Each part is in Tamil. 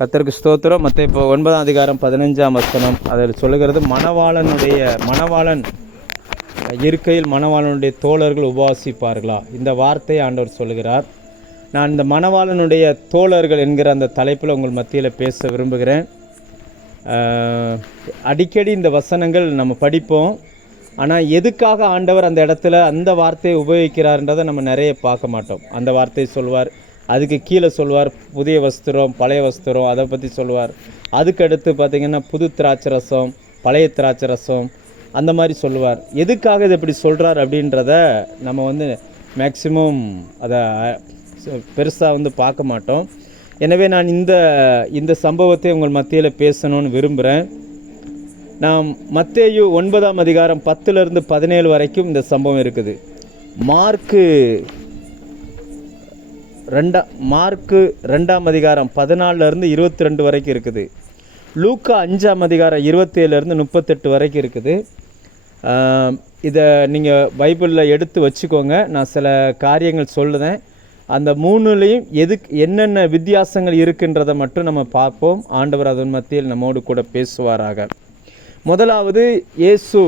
கர்த்தருக்கு ஸ்தோத்திரம். மத்தேயு இப்போ 9ஆம் அதிகாரம் 15ஆம் வசனம் அதில் சொல்லுகிறது, மணவாளன் இருக்கையில் மணவாளனுடைய தோழர்கள் உபவாசிப்பார்களா? இந்த வார்த்தையை ஆண்டவர் சொல்லுகிறார். நான் இந்த மணவாளனுடைய தோழர்கள் என்கிற அந்த தலைப்பில் உங்கள் மத்தியில் பேச விரும்புகிறேன். அடிக்கடி இந்த வசனங்கள் நம்ம படிப்போம், ஆனால் எதுக்காக ஆண்டவர் அந்த இடத்துல அந்த வார்த்தையை உபயோகிக்கிறார்ன்றதை நம்ம நிறைய பார்க்க மாட்டோம். அந்த வார்த்தையை சொல்வார், அதுக்கு கீழே சொல்வார் புதிய வஸ்திரம் பழைய வஸ்திரம், அதை பற்றி சொல்வார். அதுக்கு அடுத்து பார்த்திங்கன்னா புது திராட்சரசம் பழைய திராட்சரசம் அந்த மாதிரி சொல்லுவார். எதுக்காக இது இப்படி சொல்கிறார் அப்படின்றத நம்ம மேக்சிமம் அதை பெருசாக பார்க்க மாட்டோம். எனவே நான் இந்த சம்பவத்தை உங்கள் மத்தியில் பேசணும்னு விரும்புகிறேன். நாம் மத்தேயு 9ஆம் அதிகாரம் 10லிருந்து 17 வரைக்கும் இந்த சம்பவம் இருக்குது. மார்க்கு 2ஆம் அதிகாரம் 14லிருந்து 22 வரைக்கும் இருக்குது. லூக்கா 5ஆம் அதிகாரம் 27லிருந்து 38 வரைக்கும் இருக்குது. இதை நீங்கள் பைபிளில் எடுத்து வச்சுக்கோங்க. நான் சில காரியங்கள் சொல்லுதேன். அந்த மூணுலேயும் என்னென்ன வித்தியாசங்கள் இருக்குன்றதை மட்டும் நம்ம பார்ப்போம். ஆண்டவர் அதன் மத்தியில் நம்மோடு கூட பேசுவாராக. முதலாவது, இயேசு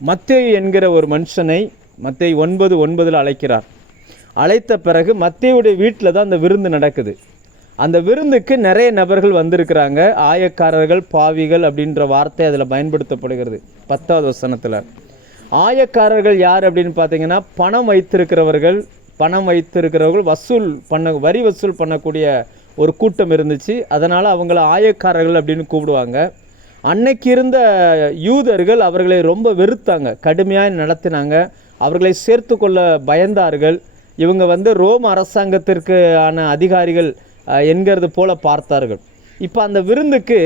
மத்தேயு என்கிற ஒரு மனுஷனை மத்தேயு 9:9 அழைக்கிறார். அழைத்த பிறகு மத்தேயுடைய வீட்டில் தான் அந்த விருந்து நடக்குது. அந்த விருந்துக்கு நிறைய நபர்கள் வந்திருக்கிறாங்க. ஆயக்காரர்கள், பாவிகள் அப்படின்ற வார்த்தை அதில் பயன்படுத்தப்படுகிறது 10வது வசனத்தில். ஆயக்காரர்கள் யார் அப்படின்னு பார்த்தீங்கன்னா, பணம் வைத்திருக்கிறவர்கள் வரி வசூல் பண்ணக்கூடிய ஒரு கூட்டம் இருந்துச்சு. அதனால் அவங்கள ஆயக்காரர்கள் அப்படின்னு கூப்பிடுவாங்க. அன்னைக்கு இருந்த யூதர்கள் அவர்களை ரொம்ப வெறுத்தாங்க, கடுமையாக நடத்தினாங்க, அவர்களை சேர்த்து கொள்ள பயந்தார்கள். இவங்க ரோம அரசாங்கத்திற்கு ஆன அதிகாரிகள் என்கிறது போல பார்த்தார்கள். இப்போ அந்த விருந்துக்கு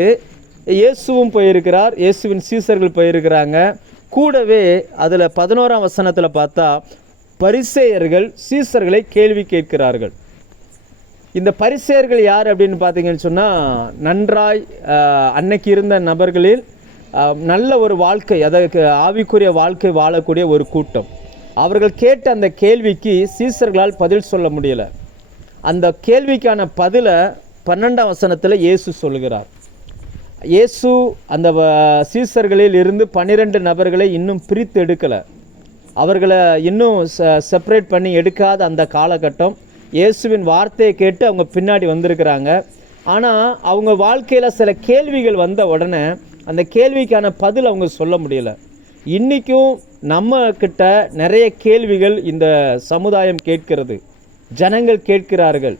இயேசுவும் போயிருக்கிறார், இயேசுவின் சீசர்கள் போயிருக்கிறாங்க. கூடவே அதில் 11ஆம் வசனத்தில் பார்த்தா, பரிசேயர்கள் சீசர்களை கேள்வி கேட்கிறார்கள். இந்த பரிசேயர்கள் யார் அப்படின்னு பார்த்தீங்கன்னு சொன்னால், நன்றாய் அன்னைக்கு இருந்த நபர்களில் நல்ல ஒரு வாழ்க்கை, அதற்கு ஆவிக்குரிய வாழ்க்கை வாழக்கூடிய ஒரு கூட்டம். அவர்கள் கேட்ட அந்த கேள்விக்கு சீசர்களால் பதில் சொல்ல முடியலை. அந்த கேள்விக்கான பதிலை 12ஆம் வசனத்தில் இயேசு சொல்லுகிறார். இயேசு அந்த சீசர்களில் இருந்து 12 நபர்களை இன்னும் பிரித்து எடுக்கலை. அவர்களை இன்னும் செப்பரேட் பண்ணி எடுக்காத அந்த காலகட்டம். இயேசுவின் வார்த்தையை கேட்டு அவங்க பின்னாடி வந்திருக்கிறாங்க. ஆனால் அவங்க வாழ்க்கையில் சில கேள்விகள் வந்த உடனே அந்த கேள்விக்கான பதில் அவங்க சொல்ல முடியலை. இன்றைக்கும் நம்மக்கிட்ட நிறைய கேள்விகள் இந்த சமுதாயம் கேட்கிறது, ஜனங்கள் கேட்கிறார்கள்.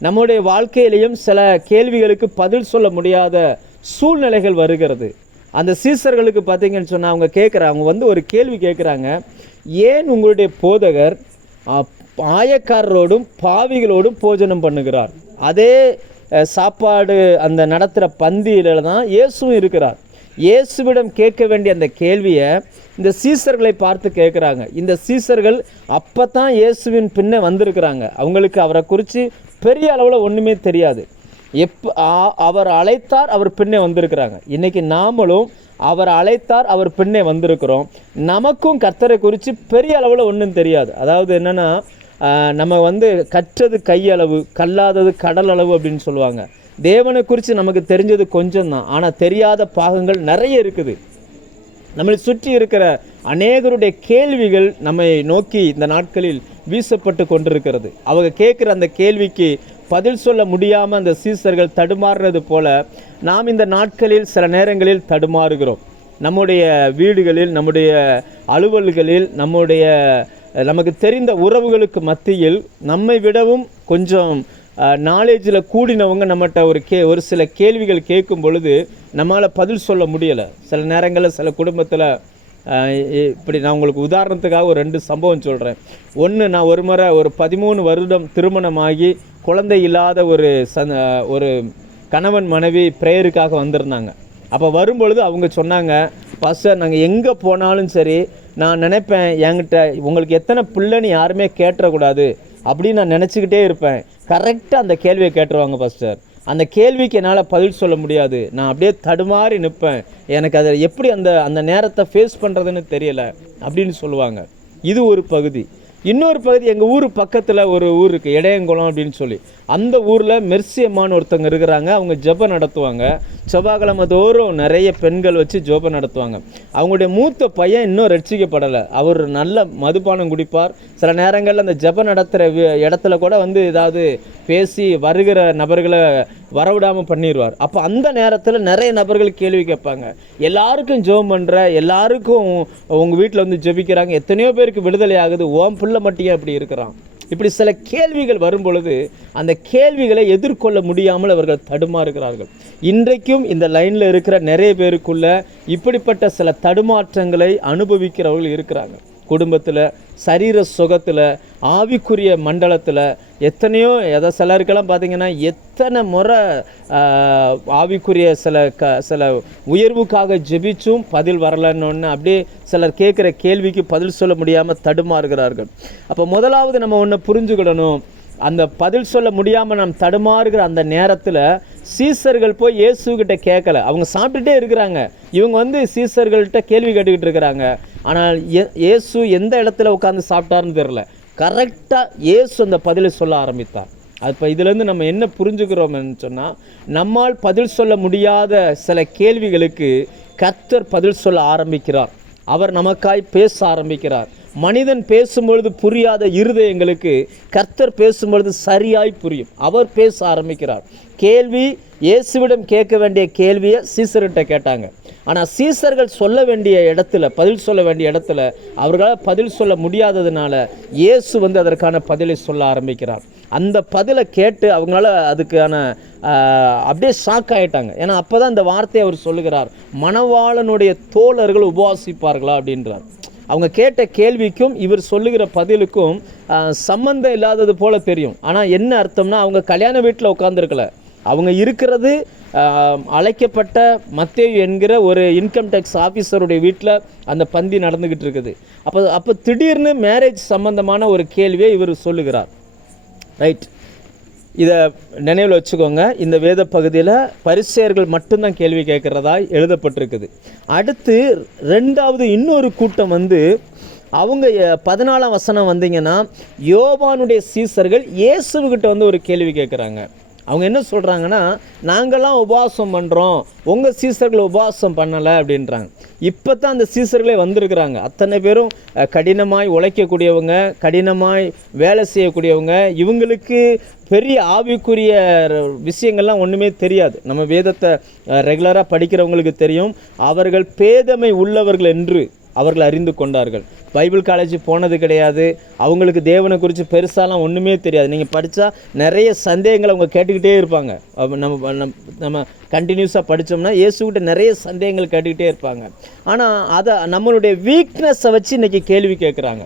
நம்முடைய வாழ்க்கையிலையும் சில கேள்விகளுக்கு பதில் சொல்ல முடியாத சூழ்நிலைகள் வருகிறது. அந்த சீசர்களுக்கு பார்த்தீங்கன்னு சொன்னால் அவங்க கேட்குறாங்க, ஒரு கேள்வி கேட்குறாங்க, ஏன் உங்களுடைய போதகர் ஆயக்காரரோடும் பாவிகளோடும் போஜனம் பண்ணுகிறார்? அதே சாப்பாடு அந்த நடத்துகிற பந்தியில் தான் இயேசுவும் இருக்கிறார். இயேசுவிடம் கேட்க வேண்டிய அந்த கேள்வியை இந்த சீசர்களை பார்த்து கேட்குறாங்க. இந்த சீசர்கள் அப்போ தான் இயேசுவின் பின்னே வந்திருக்கிறாங்க. அவங்களுக்கு அவரை குறித்து பெரிய அளவில் ஒன்றுமே தெரியாது. அவர் அழைத்தார், அவர் பின்னே வந்திருக்கிறாங்க. இன்றைக்கி நாமளும் அவர் அழைத்தார், அவர் பின்னே வந்திருக்கிறோம். நமக்கும் கர்த்தரை குறித்து பெரிய அளவில் ஒன்றும் தெரியாது. அதாவது என்னென்னா, நம்ம கற்றது கையளவு, கல்லாதது கடல் அளவு அப்படின்னு சொல்லுவாங்க. தேவனை குறித்து நமக்கு தெரிஞ்சது கொஞ்சம் தான், ஆனால் தெரியாத பாகங்கள் நிறைய இருக்குது. நம்மளை சுற்றி இருக்கிற அநேகருடைய கேள்விகள் நம்மை நோக்கி இந்த நாட்களில் வீசப்பட்டு கொண்டிருக்கிறது. அவங்க கேட்குற அந்த கேள்விக்கு பதில் சொல்ல முடியாமல் அந்த சீசர்கள் தடுமாறுறது போல நாம் இந்த நாட்களில் சில நேரங்களில் தடுமாறுகிறோம். நம்முடைய வீடுகளில், நம்முடைய அலுவல்களில், நமக்கு தெரிந்த உறவுகளுக்கு மத்தியில் நம்மை விடவும் கொஞ்சம் நாலேஜில் கூடினவங்க நம்மகிட்ட ஒரு சில கேள்விகள் கேட்கும் பொழுது நம்மளால் பதில் சொல்ல முடியலை. சில நேரங்களில் சில குடும்பத்தில் இப்படி நான் உங்களுக்கு உதாரணத்துக்காக ஒரு 2 சம்பவம் சொல்கிறேன். ஒன்று, நான் ஒரு முறை ஒரு 13 வருடம் திருமணமாகி குழந்தை இல்லாத ஒரு கணவன் மனைவி ப்ரேயருக்காக வந்திருந்தாங்க. அப்போ வரும்பொழுது அவங்க சொன்னாங்க, பாஸ்டர், நாங்கள் எங்கே போனாலும் சரி நான் நினைப்பேன், என்கிட்ட உங்களுக்கு எத்தனை பிள்ளைன்னு யாருமே கேட்டுறக்கூடாது அப்படின்னு நான் நினச்சிக்கிட்டே இருப்பேன். கரெக்டாக அந்த கேள்வியை கேட்டுருவாங்க பாஸ்டர். அந்த கேள்விக்கு என்னால் பதில் சொல்ல முடியாது, நான் அப்படியே தடுமாறி நிற்பேன், எனக்கு அதை எப்படி அந்த நேரத்தை ஃபேஸ் பண்ணுறதுன்னு தெரியலை அப்படின்னு சொல்லுவாங்க. இது ஒரு பகுதி. இன்னொரு பகுதி எங்கள் ஊர் பக்கத்தில் ஒரு ஊர் இருக்குது, இடையங்குளம் அப்படின்னு சொல்லி. அந்த ஊரில் மெர்சி அம்மான்னு ஒருத்தவங்க இருக்கிறாங்க. அவங்க ஜெபம் நடத்துவாங்க. செவ்வாய்க்கிழமை தோறும் நிறைய பெண்கள் வச்சு ஜெபம் நடத்துவாங்க. அவங்களுடைய மூத்த பையன் இன்னும் ரட்சிக்கப்படலை. அவர் நல்ல மதுபானம் குடிப்பார். சில நேரங்களில் அந்த ஜெபம் நடத்துகிற இடத்துல கூட வந்து ஏதாவது பேசி வருகிற நபர்களை வரவிடாமல் பண்ணிடுவார். அப்போ அந்த நேரத்தில் நிறைய நபர்கள் கேள்வி கேட்பாங்க. எல்லாருக்கும் ஜெபம் பண்ணுற, எல்லாருக்கும் உங்கள் வீட்டில் வந்து ஜெபிக்கிறாங்க, எத்தனையோ பேருக்கு விடுதலை ஆகுது, ஓம் பிள்ளை மட்டும் அப்படி இருக்கிறான். இப்படி சில கேள்விகள் வரும் பொழுது அந்த கேள்விகளை எதிர்கொள்ள முடியாமல் அவர்கள் தடுமாறுகிறார்கள். இன்றைக்கும் இந்த லைனில் இருக்கிற நிறைய பேருக்குள்ள இப்படிப்பட்ட சில தடுமாற்றங்களை அனுபவிக்கிறவர்கள் இருக்கிறாங்க. குடும்பத்தில், சரீர சுகத்தில், ஆவிக்குரிய மண்டலத்தில் எத்தனையோ சிலருக்கெல்லாம் பார்த்திங்கன்னா எத்தனை முறை ஆவிக்குரிய சில உயர்வுக்காக ஜெபிச்சும் பதில் வரலன்னு அப்படியே சிலர் கேட்குற கேள்விக்கு பதில் சொல்ல முடியாமல் தடுமாறுகிறார்கள். அப்போ முதலாவது நம்ம ஒன்று புரிஞ்சுக்கிடணும். அந்த பதில் சொல்ல முடியாமல் நாம் தடுமாறுகிற அந்த நேரத்தில் சீசர்கள் போய் இயேசுகிட்ட கேட்கல. அவங்க சாப்பிட்டுட்டே இருக்கிறாங்க. இவங்க வந்து சீசர்கள்ட்ட கேள்வி கேட்டுக்கிட்டு இருக்கிறாங்க. ஆனால் இயேசு எந்த இடத்துல உட்காந்து சாப்பிட்டாருன்னு தெரியல. கரெக்டாக இயேசு அந்த பதிலை சொல்ல ஆரம்பித்தார். அப்போ இதுலேருந்து நம்ம என்ன புரிஞ்சுக்கிறோம்னு சொன்னால், நம்மால் பதில் சொல்ல முடியாத சில கேள்விகளுக்கு கர்த்தர் பதில் சொல்ல ஆரம்பிக்கிறார். அவர் நமக்காய் பேச ஆரம்பிக்கிறார். மனிதன் பேசும்பொழுது புரியாத இருதயங்களுக்கு கர்த்தர் பேசும்பொழுது சரியாய் புரியும். அவர் பேச ஆரம்பிக்கிறார். கேள்வி இயேசுவிடம் கேட்க வேண்டிய கேள்வியை சீசர்கிட்ட கேட்டாங்க. ஆனால் சீசர்கள் சொல்ல வேண்டிய இடத்துல, பதில் சொல்ல வேண்டிய இடத்துல அவர்களால் பதில் சொல்ல முடியாததுனால இயேசு வந்து அதற்கான பதிலை சொல்ல ஆரம்பிக்கிறார். அந்த பதிலை கேட்டு அவங்களால அதுக்கான அப்படியே ஷாக் ஆகிட்டாங்க. ஏன்னா அப்போ தான் இந்த வார்த்தையை அவர் சொல்லுகிறார், மணவாளனுடைய தோழர்கள் உபவாசிப்பார்களா அப்படின்றார். அவங்க கேட்ட கேள்விக்கும் இவர் சொல்லுகிற பதிலுக்கும் சம்பந்தம் இல்லாதது போல தெரியும். ஆனால் என்ன அர்த்தம்னா, அவங்க கல்யாண வீட்டில் உட்காந்துருக்கல. அவங்க இருக்கிறது அழைக்கப்பட்ட மத்தேயு என்கிற ஒரு இன்கம் டேக்ஸ் ஆஃபீஸருடைய வீட்டில் அந்த பந்தி நடந்துக்கிட்டு இருக்குது. அப்போ திடீர்னு மேரேஜ் சம்பந்தமான ஒரு கேள்வியை இவர் சொல்லுகிறார். ரைட், இதை நினைவில் வச்சுக்கோங்க. இந்த வேத பகுதியில் பரிசேயர்கள் மட்டும்தான் கேள்வி கேட்குறதாய் எழுதப்பட்டிருக்குது. அடுத்து ரெண்டாவது இன்னொரு கூட்டம் வந்து அவங்க 14ஆம் வசனம் வந்தீங்கன்னா, யோவானுடைய சீசர்கள் இயேசுகிட்ட வந்து ஒரு கேள்வி கேட்குறாங்க. அவங்க என்ன சொல்கிறாங்கன்னா, நாங்கள்லாம் உபவாசம் பண்ணுறோம், உங்கள் சீசர்கள் உபவாசம் பண்ணலை அப்படின்றாங்க. இப்போ தான் அந்த சீசர்களே வந்திருக்கிறாங்க. அத்தனை பேரும் கடினமாய் உழைக்கக்கூடியவங்க, கடினமாய் வேலை செய்யக்கூடியவங்க. இவங்களுக்கு பெரிய ஆவிக்குரிய விஷயங்கள்லாம் ஒன்றுமே தெரியாது. நம்ம வேதத்தை ரெகுலராக படிக்கிறவங்களுக்கு தெரியும். அவர்கள் பேதமை உள்ளவர்கள் என்று அவர்கள் அறிந்து கொண்டார்கள். பைபிள் காலேஜ் போனது கிடையாது. அவங்களுக்கு தேவனை குறித்து பெருசாலாம் ஒன்றுமே தெரியாது. நீங்கள் படித்தா நிறைய சந்தேகங்களை அவங்க கேட்டுக்கிட்டே இருப்பாங்க. நம்ம கண்டினியூஸாக படித்தோம்னா இயேசுகிட்ட நிறைய சந்தேகங்கள் கேட்டுக்கிட்டே இருப்பாங்க. ஆனால் அதை நம்மளுடைய வீக்னஸை வச்சு இன்றைக்கி கேள்வி கேட்குறாங்க.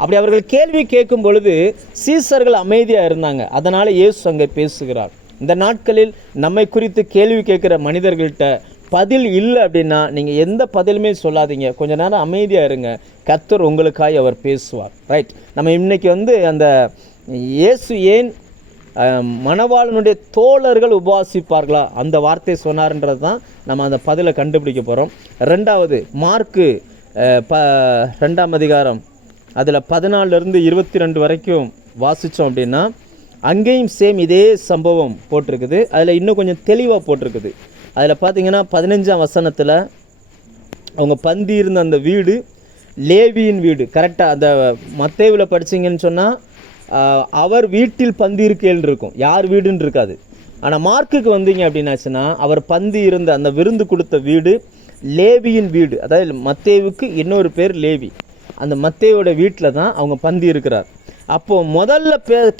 அப்படி அவர்கள் கேள்வி கேட்கும் பொழுது சீசர்கள் அமைதியாக இருந்தாங்க. அதனால் இயேசு அங்கே பேசுகிறார். இந்த நாட்களில் நம்மை குறித்து கேள்வி கேட்குற மனிதர்கள்ட்ட பதில் இல்லை அப்படின்னா நீங்கள் எந்த பதிலுமே சொல்லாதீங்க, கொஞ்ச நேரம் அமைதியாக இருங்க. கர்த்தர் உங்களுக்காய் அவர் பேசுவார். ரைட், நம்ம இன்றைக்கி வந்து அந்த இயேசு ஏன் மணவாளனுடைய தோழர்கள் உபவாசிப்பார்களா அந்த வார்த்தையை சொன்னார்ன்றது தான் நம்ம அந்த பதிலை கண்டுபிடிக்க போகிறோம். ரெண்டாவது மார்க்கு 2ஆம் அதிகாரம் அதில் 14 to 22 வரைக்கும் வாசித்தோம் அப்படின்னா, அங்கேயும் சேம் இதே சம்பவம் போட்டிருக்குது. அதில் இன்னும் கொஞ்சம் தெளிவாக போட்டிருக்குது. அதில் பார்த்தீங்கன்னா 15ஆம் வசனத்தில் அவங்க பந்தி இருந்த அந்த வீடு லேவியின் வீடு. கரெக்டாக அந்த மத்தேயுவில் படிச்சிங்கன்னு சொன்னால் அவர் வீட்டில் பந்தி இருக்கேன்னு இருக்கும், யார் வீடுன்னு இருக்காது. ஆனால் மார்க்குக்கு வந்தீங்க அப்படின்னாச்சுன்னா அவர் பந்தி இருந்த அந்த விருந்து கொடுத்த வீடு லேவியின் வீடு. அதாவது மத்தேயுவுக்கு இன்னொரு பேர் லேவி. அந்த மத்தேயோட வீட்டில் தான் அவங்க பந்தி இருக்கிறார். அப்போது முதல்ல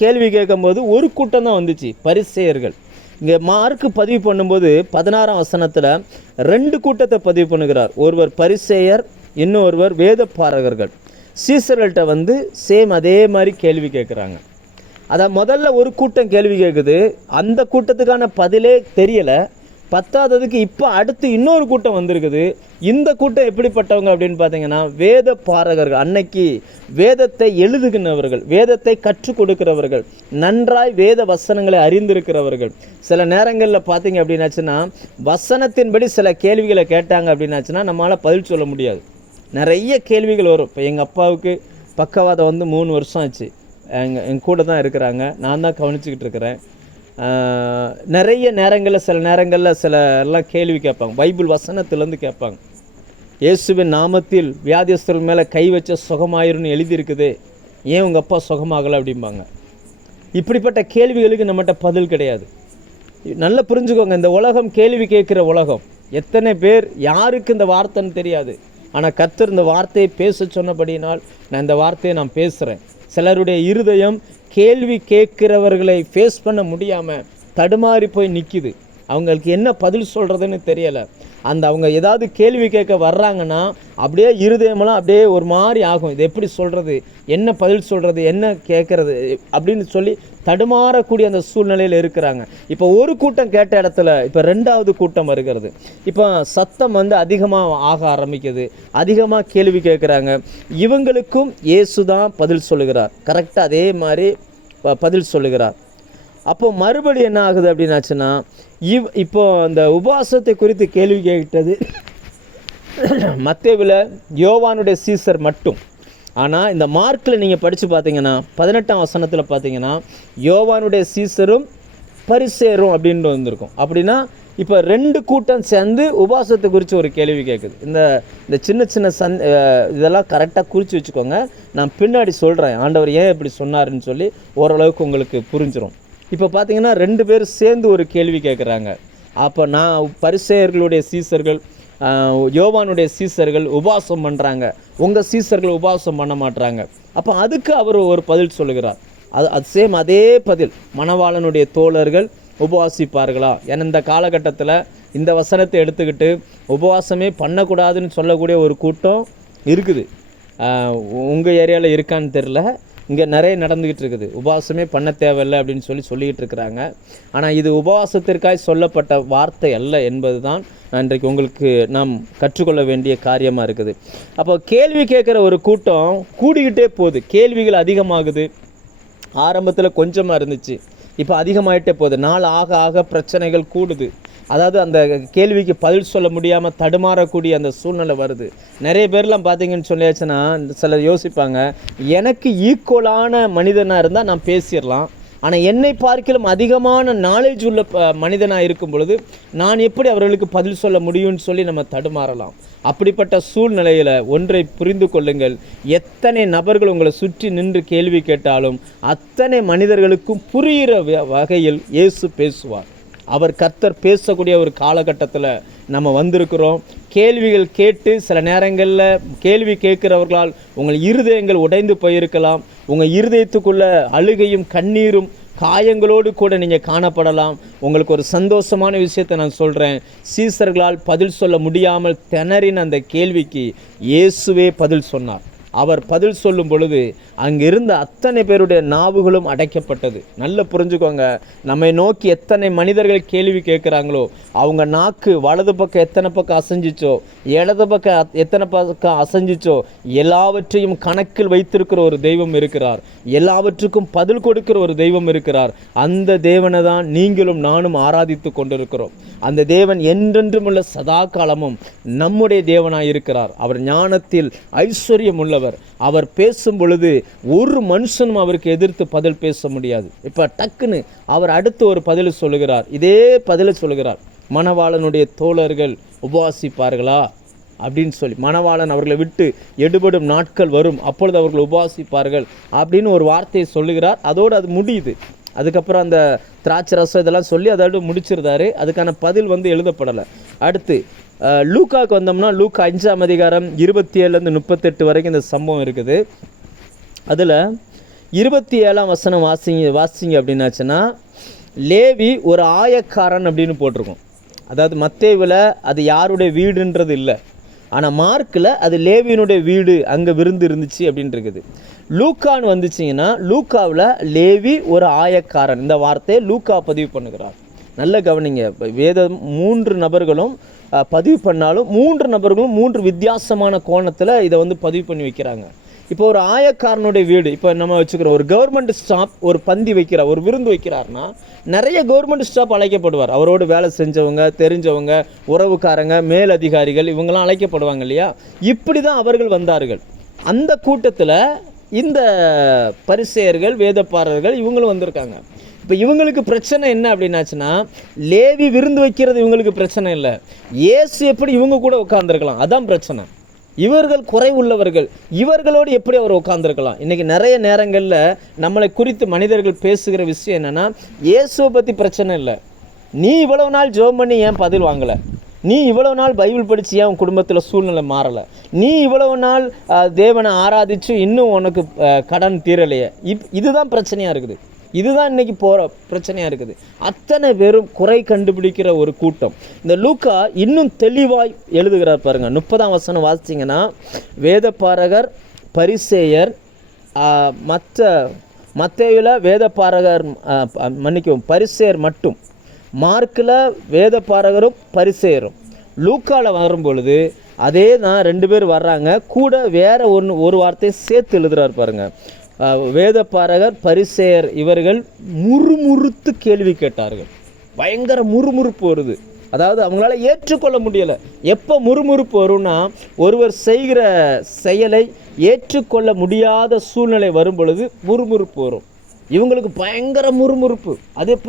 கேள்வி கேட்கும்போது ஒரு கூட்டம் தான் வந்துச்சு, பரிசேயர்கள். இங்கே மார்க்கு பதிவு பண்ணும்போது 16ஆம் வசனத்தில் 2 கூட்டத்தை பதிவு பண்ணுகிறார். ஒருவர் பரிசேயர், இன்னொருவர் வேதபாரகர்கள். சீசர்கள்ட்ட வந்து சேம் அதே மாதிரி கேள்வி கேட்குறாங்க. அதான் முதல்ல ஒரு கூட்டம் கேள்வி கேட்குது, அந்த கூட்டத்துக்கான பதிலே தெரியலை. 10ஆவதுக்கு இப்போ அடுத்து இன்னொரு கூட்டம் வந்திருக்குது. இந்த கூட்டம் எப்படிப்பட்டவங்க அப்படின்னு பார்த்தீங்கன்னா, வேத பாரகர்கள். அன்னைக்கு வேதத்தை எழுதுகின்றவர்கள், வேதத்தை கற்றுக் கொடுக்கிறவர்கள், நன்றாய் வேத வசனங்களை அறிந்திருக்கிறவர்கள். சில நேரங்களில் பார்த்தீங்க அப்படின்னாச்சுன்னா வசனத்தின்படி சில கேள்விகளை கேட்டாங்க அப்படின்னாச்சுன்னா நம்மளால் பதில் சொல்ல முடியாது. நிறைய கேள்விகள் வரும். இப்போ எங்கள் அப்பாவுக்கு பக்கவாதம் வந்து 3 வருஷம் ஆச்சு. என் கூட தான் இருக்கிறாங்க, நான் தான் கவனிச்சுக்கிட்டு இருக்கிறேன். நிறைய நேரங்களில் சில நேரங்களில் சில எல்லாம் கேள்வி கேட்பாங்க, பைபிள் வசனத்துலேருந்து கேட்பாங்க. இயேசுவின் நாமத்தில் வியாதியஸ்தர்கள் மேலே கை வச்ச சுகமாயிருன்னு எழுதியிருக்குது, ஏன் உங்கள் அப்பா சுகமாகலை அப்படிம்பாங்க. இப்படிப்பட்ட கேள்விகளுக்கு நம்மகிட்ட பதில் கிடையாது. நல்லா புரிஞ்சுக்கோங்க, இந்த உலகம் கேள்வி கேட்குற உலகம். எத்தனை பேர் யாருக்கு இந்த வார்த்தைன்னு தெரியாது, ஆனால் கர்த்தர் இந்த வார்த்தையை பேச சொன்னபடியினால் நான் இந்த வார்த்தையை நான் பேசுகிறேன். சிலருடைய இருதயம் கேள்வி கேட்குறவர்களை ஃபேஸ் பண்ண முடியாமல் தடுமாறி போய் நிற்கிது. அவங்களுக்கு என்ன பதில் சொல்கிறதுன்னு தெரியலை. அவங்க ஏதாவது கேள்வி கேட்க வர்றாங்கன்னா அப்படியே இருதயமெல்லாம் அப்படியே ஒரு மாதிரி ஆகும். இது எப்படி சொல்கிறது, என்ன பதில் சொல்கிறது, என்ன கேட்குறது அப்படின்னு சொல்லி தடுமாறக்கூடிய அந்த சூழ்நிலையில் இருக்கிறாங்க. இப்போ ஒரு கூட்டம் கேட்ட இடத்துல இப்போ 2வது கூட்டம் வருகிறது. இப்போ சத்தம் வந்து அதிகமாக ஆக ஆரம்பிக்குது, அதிகமாக கேள்வி கேட்குறாங்க. இவங்களுக்கும் இயேசு தான் பதில் சொல்லுகிறார், கரெக்டாக அதே மாதிரி பதில் சொல்லுகிறார். அப்போ மறுபடி என்ன ஆகுது அப்படின்னாச்சுன்னா, இப்போ அந்த உபவாசத்தை குறித்து கேள்வி கேட்டது மத்தேயுவில் யோவானுடைய சீசர் மட்டும். ஆனால் இந்த மார்க்கில் நீங்கள் படித்து பார்த்தீங்கன்னா 18ஆம் வசனத்தில் பார்த்தீங்கன்னா யோவானுடைய சீசரும் பரிசேரும் அப்படின்னு வந்திருக்கும். அப்படின்னா இப்போ 2 கூட்டம் சேர்ந்து உபவாசத்தை குறித்து ஒரு கேள்வி கேட்குது. இந்த சின்ன சின்ன இதெல்லாம் கரெக்டாக குறித்து வச்சுக்கோங்க. நான் பின்னாடி சொல்கிறேன் ஆண்டவர் ஏன் இப்படி சொன்னாருன்னு சொல்லி ஓரளவுக்கு உங்களுக்கு புரிஞ்சிடும். இப்போ பார்த்தீங்கன்னா 2 பேர் சேர்ந்து ஒரு கேள்வி கேட்குறாங்க. அப்போ நான் பரிசேயர்களுடைய சீசர்கள், யோவானுடைய சீசர்கள் உபவாசம் பண்ணுறாங்க, உங்கள் சீசர்கள் உபவாசம் பண்ண மாட்டுறாங்க. அப்போ அதுக்கு அவர் ஒரு பதில் சொல்லுகிறார். அது சேம் அதே பதில், மணவாளனுடைய தோழர்கள் உபவாசிப்பார்களா? ஏன்னா இந்த காலகட்டத்தில் இந்த வசனத்தை எடுத்துக்கிட்டு உபவாசமே பண்ணக்கூடாதுன்னு சொல்லக்கூடிய ஒரு கூட்டம் இருக்குது. உங்கள் ஏரியாவில் இருக்கான்னு தெரில, இங்கே நிறைய நடந்துக்கிட்டு இருக்குது. உபவாசமே பண்ண தேவையில்லை அப்படின்னு சொல்லிக்கிட்டு இருக்கிறாங்க. ஆனால் இது உபவாசத்திற்காக சொல்லப்பட்ட வார்த்தை அல்ல என்பது தான் இன்றைக்கு உங்களுக்கு நாம் கற்றுக்கொள்ள வேண்டிய காரியமாக இருக்குது. அப்போ கேள்வி கேட்குற ஒரு கூட்டம் கூடிக்கிட்டே போகுது, கேள்விகள் அதிகமாகுது. ஆரம்பத்தில் கொஞ்சமாக இருந்துச்சு, இப்போ அதிகமாகிட்டே போகுது. நாள் ஆக ஆக பிரச்சனைகள் கூடுது. அதாவது அந்த கேள்விக்கு பதில் சொல்ல முடியாமல் தடுமாறக்கூடிய அந்த சூழ்நிலை வருது. நிறைய பேர்லாம் பார்த்தீங்கன்னு சொல்லியாச்சுன்னா சிலர் யோசிப்பாங்க, எனக்கு ஈக்குவலான மனிதனாக இருந்தால் நான் பேசிடலாம், ஆனால் என்னை பார்க்கிலும் அதிகமான நாலேஜ் உள்ள மனிதனாக இருக்கும் பொழுது நான் எப்படி அவர்களுக்கு பதில் சொல்ல முடியும்னு சொல்லி நம்ம தடுமாறலாம். அப்படிப்பட்ட சூழ்நிலையில் ஒன்றை புரிந்து கொள்ளுங்கள், எத்தனை நபர்கள் உங்களை சுற்றி நின்று கேள்வி கேட்டாலும் அத்தனை மனிதர்களுக்கும் புரிகிற வகையில் இயேசு பேசுவார். அவர் கர்த்தர் பேசக்கூடிய ஒரு காலகட்டத்தில் நம்ம வந்திருக்கிறோம். கேள்விகள் கேட்டு சில நேரங்களில் கேள்வி கேட்குறவர்களால் உங்கள் இருதயங்கள் உடைந்து போயிருக்கலாம். உங்கள் இருதயத்துக்குள்ள அழுகையும் கண்ணீரும் காயங்களோடு கூட நீங்கள் காணப்படலாம். உங்களுக்கு ஒரு சந்தோஷமான விஷயத்தை நான் சொல்கிறேன், சீசர்களால் பதில் சொல்ல முடியாமல் திணறின அந்த கேள்விக்கு இயேசுவே பதில் சொன்னார். அவர் பதில் சொல்லும் பொழுது அங்கிருந்த அத்தனை பேருடைய நாவுகளும் அடைக்கப்பட்டது. நல்ல புரிஞ்சுக்கோங்க, நம்மை நோக்கி எத்தனை மனிதர்கள் கேள்வி கேட்குறாங்களோ அவங்க நாக்கு வலது பக்கம் எத்தனை பக்கம் அசைஞ்சிச்சோ, இடது பக்கம் எத்தனை பக்கம் அசைஞ்சிச்சோ, எல்லாவற்றையும் கணக்கில் வைத்திருக்கிற ஒரு தெய்வம் இருக்கிறார். எல்லாவற்றுக்கும் பதில் கொடுக்கிற ஒரு தெய்வம் இருக்கிறார். அந்த தேவனை தான் நீங்களும் நானும் ஆராதித்து கொண்டிருக்கிறோம். அந்த தேவன் என்றென்றும் உள்ள சதா காலமும் நம்முடைய தேவனாய் இருக்கிறார். அவர் ஞானத்தில் ஐஸ்வர்யம் உள்ளவர். அவர் பேசும் பொழுது ஒரு மனுஷனும் அவருக்கு எதிர்த்து பதில் பேச முடியாது. இப்போ டக்குன்னு அவர் அடுத்து ஒரு பதில் சொல்லுகிறார், இதே பதிலை சொல்லுகிறார், மணவாளனுடைய தோழர்கள் உபவாசிப்பார்களா அப்படின்னு சொல்லி. மணவாளன் அவர்களை விட்டு எடுபடும் நாட்கள் வரும், அப்பொழுது அவர்கள் உபவாசிப்பார்கள் அப்படின்னு ஒரு வார்த்தையை சொல்லுகிறார். அதோடு அது முடியுது. அதுக்கப்புறம் அந்த திராட்சை ரசம் இதெல்லாம் சொல்லி அதோடு முடிச்சிருந்தாரு. அதுக்கான பதில் எழுதப்படலை. அடுத்து லூக்காவுக்கு வந்தோம்னா லூக்கா 5ஆம் அதிகாரம் 27 38 வரைக்கும் இந்த சம்பவம் இருக்குது. அதில் 27ஆம் வசனம் வாசிங்க அப்படின்னாச்சுன்னா, லேவி ஒரு ஆயக்காரன் அப்படின்னு போட்டிருக்கோம். அதாவது மத்தேயுவில் அது யாருடைய வீடுன்றது இல்லை, ஆனால் மார்க்கில் அது லேவியினுடைய வீடு, அங்கே விருந்து இருந்துச்சு அப்படின்னு இருக்குது. லூக்கான்னு வந்துச்சிங்கன்னா லூக்காவில் லேவி ஒரு ஆயக்காரன், இந்த வார்த்தையை லூக்கா பதிவு பண்ணுகிறார். நல்ல கவனிங்க, வேதம் 3 நபர்களும் பதிவு பண்ணாலும் 3 நபர்களும் 3 வித்தியாசமான கோணத்தில் இதை பதிவு பண்ணி வைக்கிறாங்க. இப்போ ஒரு ஆயக்காரனுடைய வீடு, இப்போ நம்ம வச்சுக்கிறோம், ஒரு கவர்மெண்ட் ஸ்டாஃப் ஒரு பந்தி வைக்கிறார், ஒரு விருந்து வைக்கிறார்னா நிறைய கவர்மெண்ட் ஸ்டாஃப் அழைக்கப்படுவார். அவரோடு வேலை செஞ்சவங்க, தெரிஞ்சவங்க, உறவுக்காரங்க, மேலதிகாரிகள், இவங்கெல்லாம் அழைக்கப்படுவாங்க இல்லையா? இப்படி தான் அவர்கள் வந்தார்கள். அந்த கூட்டத்தில் இந்த பரிசேயர்கள் வேதப்பாரர்கள் இவங்களும் வந்திருக்காங்க. இப்போ இவங்களுக்கு பிரச்சனை என்ன அப்படின்னாச்சுன்னா, லேவி விருந்து வைக்கிறது இவங்களுக்கு பிரச்சனை இல்லை, இயேசு எப்படி இவங்க கூட உட்காந்துருக்கலாம், அதான் பிரச்சனை. இவர்கள் குறைவுள்ளவர்கள், இவர்களோடு எப்படி அவர் உட்காந்துருக்கலாம். இன்றைக்கி நிறைய நேரங்களில் நம்மளை குறித்து மனிதர்கள் பேசுகிற விஷயம் என்னென்னா, இயேசுவை பற்றி பிரச்சனை இல்லை, நீ இவ்வளவு நாள் ஜெபம் பண்ணி ஏன் பதில் வாங்கலை, நீ இவ்வளவு நாள் பைபிள் படித்து ஏன் உன் குடும்பத்தில் சூழ்நிலை மாறலை, நீ இவ்வளவு நாள் தேவனை ஆராதிச்சு இன்னும் உனக்கு கடன் தீரலையே, இதுதான் பிரச்சனையாக இருக்குது. இதுதான் இன்றைக்கி போகிற பிரச்சனையாக இருக்குது. அத்தனை பேரும் குறை கண்டுபிடிக்கிற ஒரு கூட்டம். இந்த லூக்கா இன்னும் தெளிவாய் எழுதுகிறார் பாருங்கள். 30ஆம் வசனம் வாசிச்சிங்கன்னா, வேதப்பாரகர் பரிசேயர், மத்தேயுல வேதப்பாரகர் பரிசேயர் மட்டும், மார்க்கில் வேதப்பாரகரும் பரிசேயரும், லூக்காவில் வரும்பொழுது அதே தான் 2 பேர் வர்றாங்க, கூட வேற ஒரு வார்த்தையை சேர்த்து எழுதுகிறார் பாருங்கள். வேதப்பாரகர் பரிசேயர் இவர்கள் முறுமுறுத்து கேள்வி கேட்டார்கள். பயங்கர முறுமுறுப்பு வருது, அதாவது அவங்களால ஏற்றுக்கொள்ள முடியலை. எப்போ முறுமுறுப்பு வரும்னா, ஒருவர் செய்கிற செயலை ஏற்றுக்கொள்ள முடியாத சூழ்நிலை வரும் பொழுது முறுமுறுப்பு வரும். இவங்களுக்கு பயங்கர முறுமுறுப்பு. அது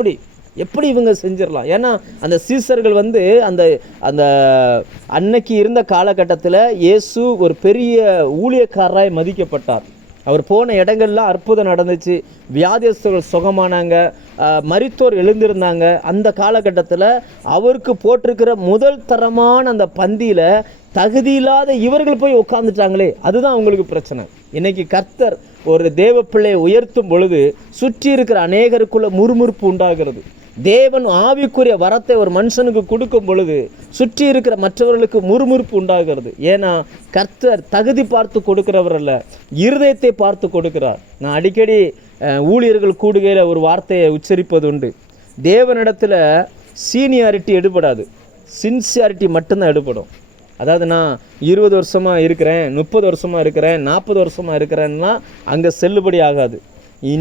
எப்படி இவங்க செஞ்சிடலாம்? ஏன்னா அந்த சீசர்கள் அந்த அந்த அன்னைக்கு இருந்த காலகட்டத்தில் இயேசு ஒரு பெரிய ஊழியக்காரராய் மதிக்கப்பட்டார். அவர் போன இடங்கள்லாம் அற்புதம் நடந்துச்சு, வியாதியஸ்தர்கள் சுகமானாங்க, மரித்தோர் எழுந்திருந்தாங்க. அந்த காலகட்டத்தில் அவருக்கு போட்டிருக்கிற முதல் தரமான அந்த பந்தியில் தகுதியில்லாத இவர்கள் போய் உட்காந்துட்டாங்களே, அதுதான் அவங்களுக்கு பிரச்சனை. இன்னைக்கு கர்த்தர் ஒரு தேவ பிள்ளையை உயர்த்தும் பொழுது சுற்றி இருக்கிற அநேகருக்குள்ள முறுமுறுப்பு உண்டாகிறது. தேவன் ஆவிக்குரிய வரத்தை ஒரு மனுஷனுக்கு கொடுக்கும் பொழுது சுற்றி இருக்கிற மற்றவர்களுக்கு முறுமுறுப்பு உண்டாகிறது. ஏன்னா கர்த்தர் தகுதி பார்த்து கொடுக்கிறவர் அல்ல, இருதயத்தை பார்த்து கொடுக்கிறார். நான் அடிக்கடி ஊழியர்கள் கூடுகையில் ஒரு வார்த்தையை உச்சரிப்பது உண்டு. தேவனிடத்தில் சீனியாரிட்டி எடுபடாது, சின்சியாரிட்டி மட்டும்தான் எடுபடும். அதாவது நான் 20 வருஷமாக இருக்கிறேன், 30 வருஷமாக இருக்கிறேன், 40 வருஷமாக இருக்கிறேன்னா அங்கே செல்லுபடி ஆகாது.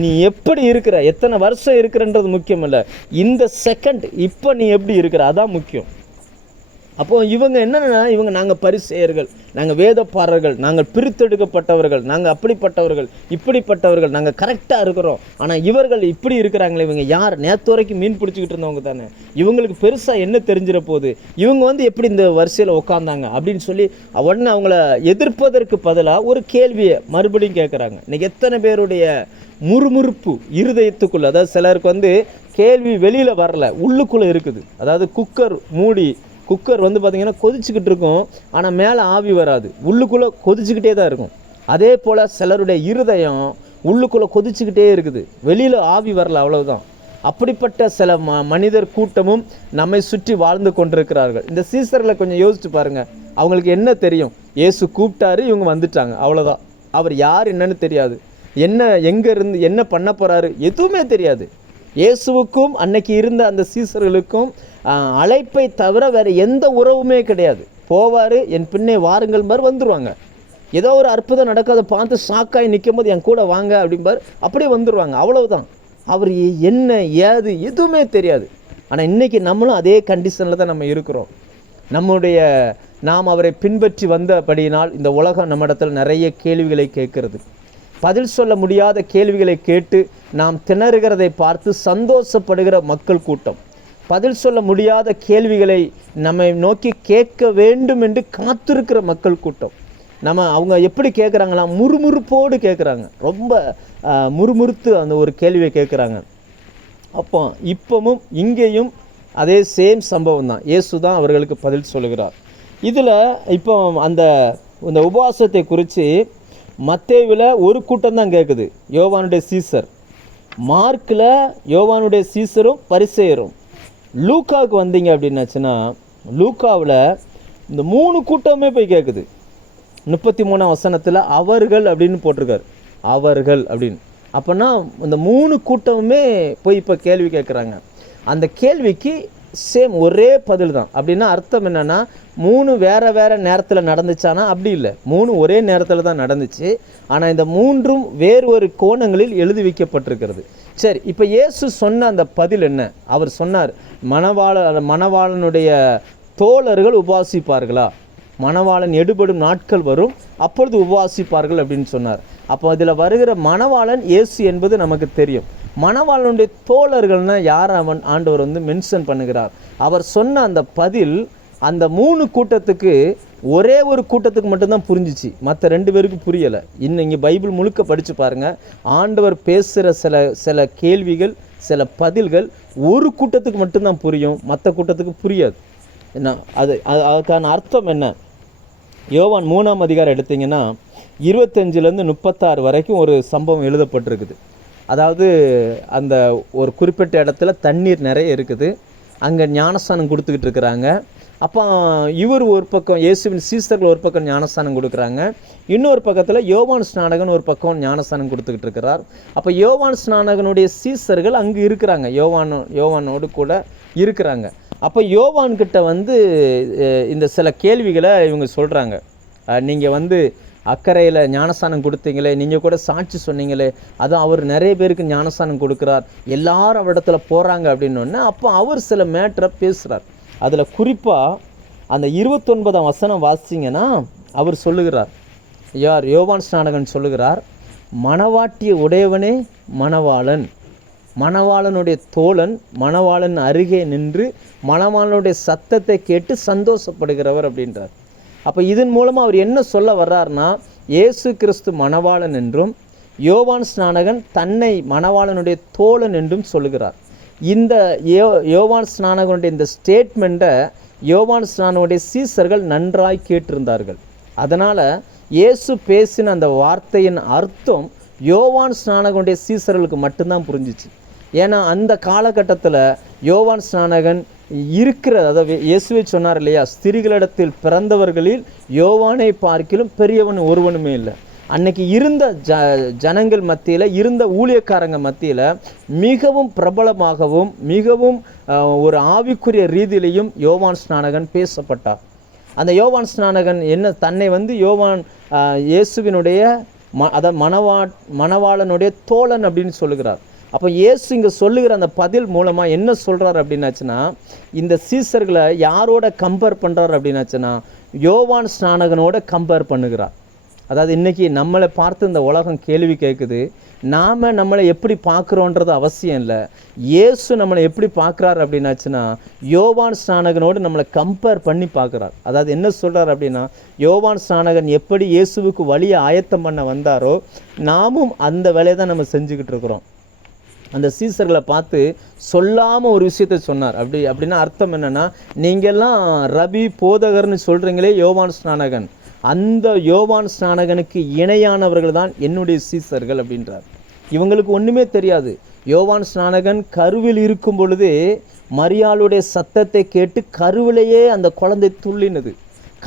நீ எப்படி இருக்கிற, எத்தனை வருஷம் இருக்கிறன்றது முக்கியம் இல்லை, இந்த செகண்ட் இப்போ நீ எப்படி இருக்கிற அதான் முக்கியம். அப்போது இவங்க என்னென்னா, நாங்கள் பரிசேயர்கள், நாங்கள் வேதப்பாரர்கள், நாங்கள் பிரித்தெடுக்கப்பட்டவர்கள், நாங்கள் அப்படிப்பட்டவர்கள் இப்படிப்பட்டவர்கள், நாங்கள் கரெக்டாக இருக்கிறோம். ஆனால் இவர்கள் இப்படி இருக்கிறாங்களே, இவங்க யார்? நேற்று வரைக்கும் மீன் பிடிச்சிக்கிட்டு இருந்தவங்க தானே, இவங்களுக்கு பெருசாக என்ன தெரிஞ்சிட போகுது, இவங்க எப்படி இந்த வரிசையில் உட்காந்தாங்க அப்படின்னு சொல்லி உடனே அவங்கள எதிர்ப்பதற்கு பதிலாக ஒரு கேள்வியை மறுபடியும் கேட்குறாங்க. இன்றைக்கி எத்தனை பேருடைய முறுமுறுப்பு இருதயத்துக்குள்ளே, அதாவது சிலருக்கு கேள்வி வெளியில் வரல, உள்ளுக்குள்ளே இருக்குது. அதாவது குக்கர் பார்த்திங்கன்னா கொதிச்சுக்கிட்டு இருக்கும், ஆனால் மேலே ஆவி வராது, உள்ளுக்குள்ளே கொதிச்சுக்கிட்டே தான் இருக்கும். அதே போல் சிலருடைய இருதயம் உள்ளுக்குள்ளே கொதிச்சுக்கிட்டே இருக்குது, வெளியில் ஆவி வரல, அவ்வளவுதான். அப்படிப்பட்ட சில மனிதர் கூட்டமும் நம்மை சுற்றி வாழ்ந்து கொண்டிருக்கிறார்கள். இந்த சீசர்களை கொஞ்சம் யோசிச்சு பாருங்கள். அவங்களுக்கு என்ன தெரியும்? இயேசு கூப்பிட்டாரு, இவங்க வந்துட்டாங்க, அவ்வளோதான். அவர் யார் என்னன்னு தெரியாது, எங்கே இருந்து என்ன பண்ண போகிறாரு எதுவுமே தெரியாது. இயேசுவுக்கும் அன்னைக்கு இருந்த அந்த சீசர்களுக்கும் அழைப்பை தவிர வேறு எந்த உறவுமே கிடையாது. போவார், என் பின்னே வாருங்கள் மாதிரி வந்துடுவாங்க. ஏதோ ஒரு அற்புதம் நடக்காத பார்த்து ஷாக்காகி நிற்கும் போது என் கூட வாங்க அப்படிம்பார், அப்படியே வந்துடுவாங்க, அவ்வளவுதான். அவர் என்ன ஏது எதுவுமே தெரியாது. ஆனால் இன்றைக்கி நம்மளும் அதே கண்டிஷனில் தான் நம்ம இருக்கிறோம். நாம் அவரை பின்பற்றி வந்தபடியினால் இந்த உலகம் நம்மிடத்தில் நிறைய கேள்விகளை கேட்கிறது. பதில் சொல்ல முடியாத கேள்விகளை கேட்டு நாம் திணறுகிறதை பார்த்து சந்தோஷப்படுகிற மக்கள் கூட்டம், பதில் சொல்ல முடியாத கேள்விகளை நம்மை நோக்கி கேட்க வேண்டும் என்று காத்திருக்கிற மக்கள் கூட்டம். அவங்க எப்படி கேட்குறாங்களாம்? முறுமுறுப்போடு கேட்குறாங்க, ரொம்ப முறுமுறுத்து அந்த ஒரு கேள்வியை கேட்குறாங்க. அப்போ இப்பவும் இங்கேயும் அதே சேம் சம்பவம் தான். இயேசு தான் அவர்களுக்கு பதில் சொல்லுகிறார். இதில் இப்போ இந்த உபவாசத்தை குறித்து மத்தேயுல ஒரு கூட்டம் தான் கேட்குது, யோவானுடைய சீசர். மார்க்கில் யோவானுடைய சீசரும் பரிசேயரும். லூக்காவுக்கு வந்தீங்க அப்படின்னாச்சுன்னா, லூக்காவில் இந்த 3 கூட்டமே போய் கேட்குது. 33ஆம் வசனத்தில் அவர்கள் அப்படின்னு போட்டிருக்காரு, அவர்கள் அப்படின்னு. அப்போனா இந்த 3 கூட்டமுமே போய் இப்போ கேள்வி கேட்குறாங்க. அந்த கேள்விக்கு சேம் ஒரே பதில் தான். அப்படின்னா அர்த்தம் என்னென்னா, 3 வேறு நேரத்தில் நடந்துச்சானா? அப்படி இல்லை, 3 ஒரே நேரத்தில் தான் நடந்துச்சு. ஆனால் இந்த 3ம் வேறு ஒரு கோணங்களில் எழுதி வைக்கப்பட்டிருக்கிறது. சரி, இப்போ இயேசு சொன்ன அந்த பதில் என்ன? அவர் சொன்னார், மணவாளனுடைய தோழர்கள் உபாசிப்பார்களா? மணவாளன் எடுபடும் நாட்கள் வரும், அப்பொழுது உபவாசிப்பார்கள் அப்படின்னு சொன்னார். அப்போ அதில் வருகிற மணவாளன் இயேசு என்பது நமக்கு தெரியும். மணவாளனுடைய தோழர்கள்னா யார் அவன் ஆண்டவர் மென்ஷன் பண்ணுகிறார். அவர் சொன்ன அந்த பதில் அந்த 3 கூட்டத்துக்கு ஒரே ஒரு கூட்டத்துக்கு மட்டும்தான் புரிஞ்சிச்சு, மற்ற 2 பேருக்கு புரியலை. இன்னும் இங்கே பைபிள் முழுக்க படித்து பாருங்கள், ஆண்டவர் பேசுகிற சில கேள்விகள், சில பதில்கள் ஒரு கூட்டத்துக்கு மட்டும்தான் புரியும், மற்ற கூட்டத்துக்கு புரியாது. என்ன அதுக்கான அர்த்தம் என்ன? யோவான் 3ஆம் அதிகாரம் எடுத்திங்கன்னா 25லேருந்து 36 வரைக்கும் ஒரு சம்பவம் எழுதப்பட்டிருக்குது. அதாவது அந்த ஒரு குறிப்பிட்ட இடத்துல தண்ணீர் நிறைய இருக்குது, அங்கே ஞானஸ்தானம் கொடுத்துக்கிட்டு இருக்கிறாங்க. அப்போ இவர் ஒரு பக்கம், இயேசுவின் சீசர்கள் ஒரு பக்கம் ஞானஸ்தானம் கொடுக்குறாங்க, இன்னொரு பக்கத்தில் யோவான் ஸ்நானகன் ஒரு பக்கம் ஞானஸ்தானம் கொடுத்துக்கிட்டு இருக்கிறார். அப்போ யோவான் ஸ்நானகனுடைய சீசர்கள் அங்கே இருக்கிறாங்க, யோவானோடு கூட இருக்கிறாங்க. அப்போ யோவான்கிட்ட இந்த சில கேள்விகளை இவங்க சொல்கிறாங்க. நீங்கள் அக்கறையில் ஞானஸ்தானம் கொடுத்தீங்களே, நீங்கள் கூட சாட்சி சொன்னீங்களே, அதுவும் அவர் நிறைய பேருக்கு ஞானஸ்தானம் கொடுக்குறார், எல்லாரும் அவரிடத்துல போகிறாங்க அப்படின்னோடனே அப்போ அவர் சில மேட்டரை பேசுகிறார். அதில் குறிப்பாக அந்த 29ஆம் வசனம் வாசிங்கன்னா அவர் சொல்லுகிறார், யோவான் ஸ்நானகன் சொல்லுகிறார், மணவாட்டிய உடையவனே மணவாளன், மணவாளனுடைய தோழன் மணவாளன் அருகே நின்று மணவாளனுடைய சத்தத்தை கேட்டு சந்தோஷப்படுகிறவர் அப்படின்றார். அப்போ இதன் மூலமாக அவர் என்ன சொல்ல வர்றார்னா, இயேசு கிறிஸ்து மணவாளன் என்றும் யோவான் ஸ்நானகன் தன்னை மணவாளனுடைய தோழன் என்றும் சொல்லுகிறார். இந்த யோவான் ஸ்நானகனுடைய இந்த ஸ்டேட்மெண்ட்டை யோவான் ஸ்நானகனுடைய சீசர்கள் நன்றாய் கேட்டிருந்தார்கள். அதனால் இயேசு பேசின அந்த வார்த்தையின் அர்த்தம் யோவான் ஸ்நானகனுடைய சீசர்களுக்கு மட்டும்தான் புரிஞ்சிச்சு. ஏன்னா அந்த காலகட்டத்தில் யோவான் ஸ்நானகன் அதாவது இயேசுவை சொன்னார் இல்லையா, ஸ்திரீகளிடத்தில் பிறந்தவர்களில் யோவானை பார்க்கிலும் பெரியவன் ஒருவனுமே இல்லை. அன்னைக்கு இருந்த ஜனங்கள் மத்தியில், இருந்த ஊழியக்காரங்க மத்தியில் மிகவும் பிரபலமாகவும் மிகவும் ஒரு ஆவிக்குரிய ரீதியிலையும் யோவான் ஸ்நானகன் பேசப்பட்டார். அந்த யோவான் ஸ்நானகன் தன்னை யோவான் இயேசுவினுடைய அதாவது மணவாளனுடைய தோழன் அப்படின்னு சொல்லுகிறார். அப்போ இயேசு இங்கே சொல்லுகிற அந்த பதில் மூலமாக என்ன சொல்கிறார் அப்படின்னாச்சுன்னா, இந்த சீசர்களை யாரோட கம்பேர் பண்ணுறார் அப்படின்னாச்சுன்னா யோவான் ஸ்நானகனோட கம்பேர் பண்ணுகிறார். அதாவது இன்றைக்கி நம்மளை பார்த்து இந்த உலகம் கேள்வி கேட்குது, நாம் நம்மளை எப்படி பார்க்குறோன்றது அவசியம் இல்லை, இயேசு நம்மளை எப்படி பார்க்குறாரு அப்படின்னாச்சுன்னா யோவான் ஸ்நானகனோடு நம்மளை கம்பேர் பண்ணி பார்க்குறார். அதாவது என்ன சொல்கிறார் அப்படின்னா, யோவான் ஸ்நானகன் எப்படி இயேசுவுக்கு வழியை ஆயத்தம் பண்ண வந்தாரோ நாமும் அந்த வேலையை தான் நம்ம செஞ்சுக்கிட்டு இருக்கிறோம். அந்த சீசர்களை பார்த்து சொல்லாமல் ஒரு விஷயத்தை சொன்னார். அப்படின்னா அர்த்தம் என்னென்னா, நீங்கள்லாம் ரபி போதகர்னு சொல்கிறீங்களே யோவான் ஸ்நானகன், அந்த யோவான் ஸ்நானகனுக்கு இணையானவர்கள் தான் என்னுடைய சீசர்கள் அப்படின்றார். இவங்களுக்கு ஒன்றுமே தெரியாது. யோவான் ஸ்நானகன் கருவில் இருக்கும் பொழுதே மரியாளுடைய சத்தத்தை கேட்டு கருவிலேயே அந்த குழந்தை துள்ளினது,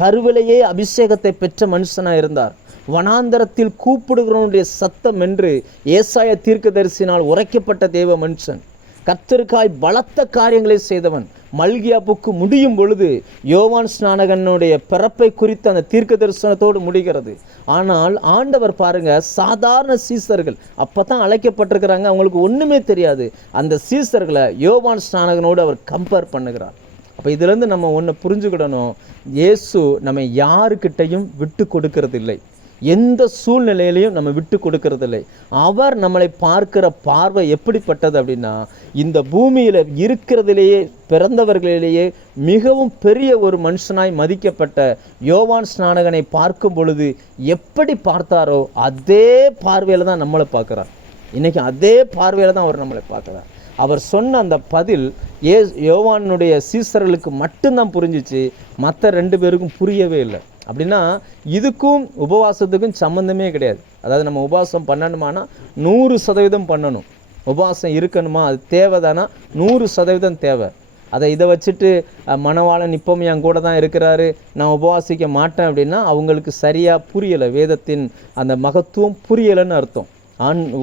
கருவிலேயே அபிஷேகத்தை பெற்ற மனுஷனாக இருந்தார். வனாந்தரத்தில் கூப்பிடுகிறவனுடைய சத்தம் என்று ஏசாயா தீர்க்கதரிசினால் உரைக்கப்பட்ட தேவ மனுஷன், கர்த்தருக்காய் பலத்த காரியங்களை செய்தவன். மல்கியா புக்கு முடியும் பொழுது யோவான் ஸ்நானகனுடைய பிறப்பை குறித்து அந்த தீர்க்க தரிசனத்தோடு முடிகிறது. ஆனால் ஆண்டவர் பாருங்க, சாதாரண சீசர்கள் அப்போ தான் அழைக்கப்பட்டிருக்கிறாங்க, அவங்களுக்கு ஒன்றுமே தெரியாது. அந்த சீசர்களை யோவான் ஸ்நானகனோடு அவர் கம்பேர் பண்ணுகிறார். அப்போ இதுலேருந்து நம்ம ஒன்று புரிஞ்சுக்கிடணும், இயேசு நம்ம யாருக்கிட்டையும் விட்டு கொடுக்கறதில்லை, எந்த சூழ்நிலையிலையும் நம்ம விட்டு கொடுக்கறதில்லை. அவர் நம்மளை பார்க்கிற பார்வை எப்படிப்பட்டது அப்படின்னா, இந்த பூமியில் இருக்கிறதுலேயே பிறந்தவர்களிலேயே மிகவும் பெரிய ஒரு மனுஷனாய் மதிக்கப்பட்ட யோவான் ஸ்நானகனை பார்க்கும் பொழுது எப்படி பார்த்தாரோ அதே பார்வையில் தான் நம்மளை பார்க்குறார். இன்றைக்கி அதே பார்வையில் தான் அவர் நம்மளை பார்க்குறார். அவர் சொன்ன அந்த பதில் யோவானுடைய சீசர்களுக்கு மட்டும்தான் புரிஞ்சிச்சு, மற்ற 2 பேருக்கும் புரியவே இல்லை. அப்படின்னா இதுக்கும் உபவாசத்துக்கும் சம்மந்தமே கிடையாது. அதாவது நம்ம உபவாசம் பண்ணணுமானா 100% பண்ணணும், உபவாசம் இருக்கணுமா அது தேவைதானா 100% தேவை. இதை வச்சுட்டு மணவாளன் இப்பவும் என் கூட தான் இருக்கிறாரு, நான் உபவாசிக்க மாட்டேன் அப்படின்னா அவங்களுக்கு சரியாக புரியலை, வேதத்தின் அந்த மகத்துவம் புரியலைன்னு அர்த்தம்.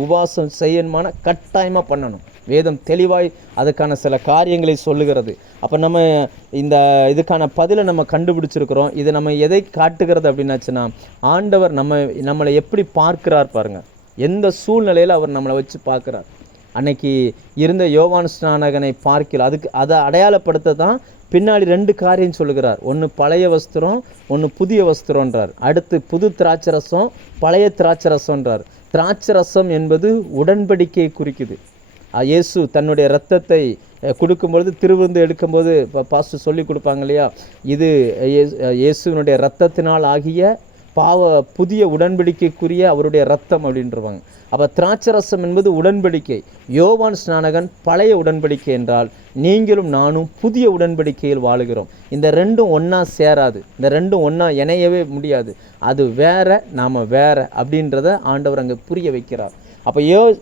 உபவாசம் செய்யணுமான கட்டாயமாக பண்ணணும். வேதம் தெளிவாய் அதுக்கான சில காரியங்களை சொல்லுகிறது. அப்போ நம்ம இதுக்கான பதிலை நம்ம கண்டுபிடிச்சிருக்கிறோம். இது நம்ம எதை காட்டுகிறது அப்படின்னாச்சுன்னா, ஆண்டவர் நம்மளை எப்படி பார்க்கிறார் பாருங்கள், எந்த சூழ்நிலையில் அவர் நம்மளை வச்சு பார்க்குறார். அன்னைக்கு இருந்த யோவான் ஸ்நானகனை பார்க்கல. அதை அடையாளப்படுத்த தான் பின்னாடி 2 காரியம் சொல்லுகிறார். ஒன்று பழைய வஸ்திரம், ஒன்று புதிய வஸ்திரம்ன்றார். அடுத்து புது திராட்சரசம், பழைய திராட்சரசம்ன்றார். திராட்சரசம் என்பது உடன்படிக்கையை குறிக்குது. இயேசு தன்னுடைய இரத்தத்தை கொடுக்கும்பொழுது, திருவிருந்து எடுக்கும்போது பாஸ்டர் சொல்லி கொடுப்பாங்க இல்லையா, இது இயேசுவினுடைய இரத்தத்தினால் ஆகிய புதிய உடன்படிக்கைக்குரிய அவருடைய இரத்தம் அப்படின்றவாங்க. அப்போ திராட்சரசம் என்பது உடன்படிக்கை. யோவான் ஸ்நானகன் பழைய உடன்படிக்கை என்றால், நீங்களும் நானும் புதிய உடன்படிக்கையில் வாழுகிறோம். இந்த 2ம் ஒன்றா சேராது, இந்த 2ம் ஒன்றா இணையவே முடியாது. அது வேற, நாம் வேற அப்படின்றத ஆண்டவர் அங்கே புரிய வைக்கிறார். அப்போ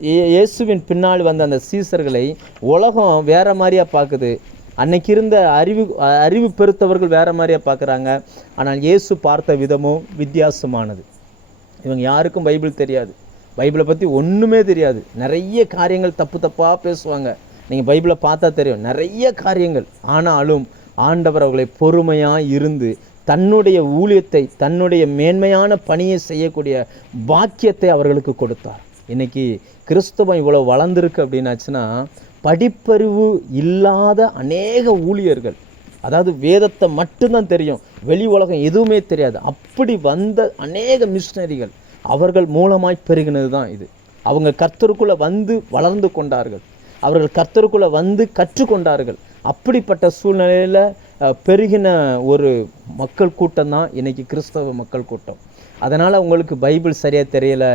இயேசுவின் பின்னால் வந்த அந்த சீசர்களை உலகம் வேற மாதிரியா பார்க்குது. அன்னைக்கு இருந்த அறிவு பெருத்தவர்கள் வேற மாதிரியா பார்க்குறாங்க. ஆனால் இயேசு பார்த்த விதமும் வித்தியாசமானது. இவங்க யாருக்கும் பைபிள் தெரியாது, பைபிளை பற்றி ஒன்றுமே தெரியாது. நிறைய காரியங்கள் தப்பாக பேசுவாங்க. நீங்கள் பைபிளை பார்த்தா தெரியும், நிறைய காரியங்கள். ஆனாலும் ஆண்டவர் அவர்களை பொறுமையாக இருந்து தன்னுடைய ஊழியத்தை, தன்னுடைய மேன்மையான பணியை செய்யக்கூடிய பாக்கியத்தை அவர்களுக்கு கொடுத்தார். இன்னைக்கு கிறிஸ்தவம் இவ்வளோ வளர்ந்துருக்கு அப்படின்னாச்சுன்னா, படிப்பறிவு இல்லாத அநேக ஊழியர்கள், அதாவது வேதத்தை மட்டும்தான் தெரியும், வெளி உலகம் எதுவுமே தெரியாது, அப்படி வந்த அநேக மிஷினரிகள் அவர்கள் மூலமாய் பெருகினது தான் இது. அவங்க கர்த்தருக்குள்ளே வந்து வளர்ந்து கொண்டார்கள், அவர்கள் கர்த்தருக்குள்ளே வந்து கற்றுக்கொண்டார்கள். அப்படிப்பட்ட சூழ்நிலையில் பெருகின ஒரு மக்கள் கூட்டம் தான் இன்றைக்கி கிறிஸ்தவ மக்கள் கூட்டம். அதனால் உங்களுக்கு பைபிள் சரியாக தெரியலை,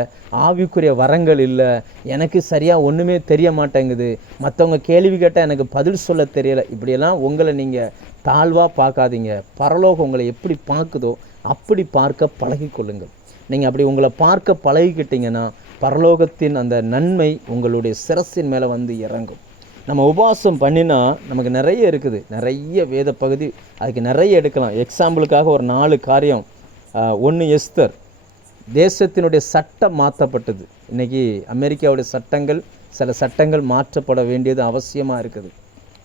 ஆவிக்குரிய வரங்கள் இல்லை, எனக்கு சரியாக ஒன்றுமே தெரிய மாட்டேங்குது, மற்றவங்க கேள்வி கேட்டால் எனக்கு பதில் சொல்ல தெரியலை, இப்படியெல்லாம் உங்களை நீங்கள் தாழ்வாக பார்க்காதீங்க. பரலோகம் உங்களை எப்படி பார்க்குதோ அப்படி பார்க்க பழகிக்கொள்ளுங்கள். நீங்கள் அப்படி உங்களை பார்க்க பழகிக்கிட்டிங்கன்னா பரலோகத்தின் அந்த நன்மை உங்களுடைய சிரசின் மேலே வந்து இறங்கும். நம்ம உபவாசம் பண்ணினா நமக்கு நிறைய இருக்குது, நிறைய வேத பகுதி, அதுக்கு நிறைய எடுக்கலாம். எக்ஸாம்பிளுக்காக ஒரு 4 காரியம். 1, எஸ்தர். தேசத்தினுடைய சட்டம் மாற்றப்பட்டது. இன்றைக்கி அமெரிக்காவுடைய சட்டங்கள், சில சட்டங்கள் மாற்றப்பட வேண்டியது அவசியமாக இருக்குது.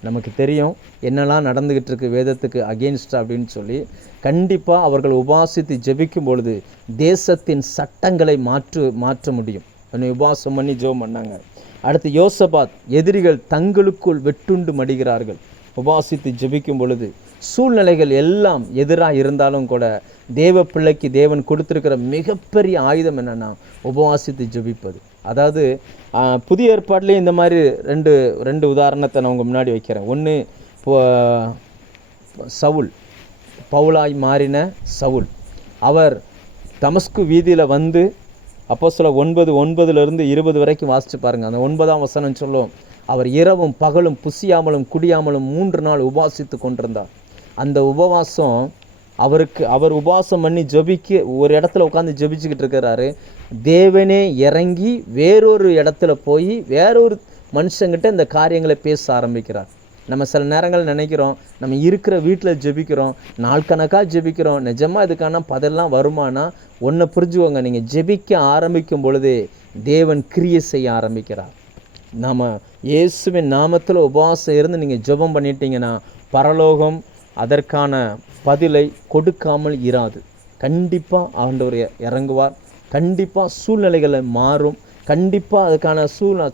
நமக்கு தெரியும் என்னெல்லாம் நடந்துக்கிட்டு இருக்குது வேதத்துக்கு அகெயின்ஸ்டாக அப்படின்னு சொல்லி. கண்டிப்பாக அவர்கள் உபாசித்து ஜெபிக்கும் பொழுது தேசத்தின் சட்டங்களை மாற்ற முடியும். உபாசம் பண்ணி ஜெபம் பண்ணாங்க. அடுத்து யோசபாத். எதிரிகள் தங்களுக்குள் வெட்டுண்டு மடிகிறார்கள். உபாசித்து ஜெபிக்கும் பொழுது சூழ்நிலைகள் எல்லாம் எதிராக இருந்தாலும் கூட தேவ பிள்ளைக்கு தேவன் கொடுத்துருக்கிற மிகப்பெரிய ஆயுதம் என்னென்னா உபவாசித்து ஜெபிப்பது. அதாவது புதிய ஏற்பாட்டிலையும் இந்த மாதிரி ரெண்டு உதாரணத்தை நான் உங்கள் முன்னாடி வைக்கிறேன். ஒன்று, சவுல், பவுலாய் மாறின சவுல். அவர் தமஸ்கு வீதியில் வந்து அப்போஸ்தலர் 9:9 20 வரைக்கும் வாசித்து பாருங்கள். அந்த 9ஆம் வசனம் சொல்லும், அவர் இரவும் பகலும் புசியாமலும் குடியாமலும் 3 நாள் உபாசித்து கொண்டிருந்தார். அந்த உபவாசம் அவர் உபவாசம் பண்ணி ஜெபிக்க ஒரு இடத்துல உட்காந்து ஜெபிச்சுக்கிட்டு இருக்கிறாரு. தேவனே இறங்கி வேறொரு இடத்துல போய் வேறொரு மனுஷங்கிட்ட இந்த காரியங்களை பேச ஆரம்பிக்கிறார். நம்ம சில நேரங்கள் நினைக்கிறோம், நம்ம இருக்கிற வீட்டில் ஜெபிக்கிறோம், நாள் கணக்காக ஜெபிக்கிறோம், நிஜமாக இதுக்கான பதிலெலாம் வருமானா? ஒன்றை புரிஞ்சுக்கோங்க, நீங்கள் ஜெபிக்க ஆரம்பிக்கும் பொழுதே தேவன் கிரியை செய்ய ஆரம்பிக்கிறார். நாம் இயேசுவின் நாமத்தில் உபவாசம் இருந்து நீங்கள் ஜெபம் பண்ணிட்டீங்கன்னா பரலோகம் அதற்கான பதிலை கொடுக்காமல் இராது. கண்டிப்பாக ஆண்டவர் இறங்குவார், கண்டிப்பாக சூழ்நிலைகளை மாறும், கண்டிப்பாக அதுக்கான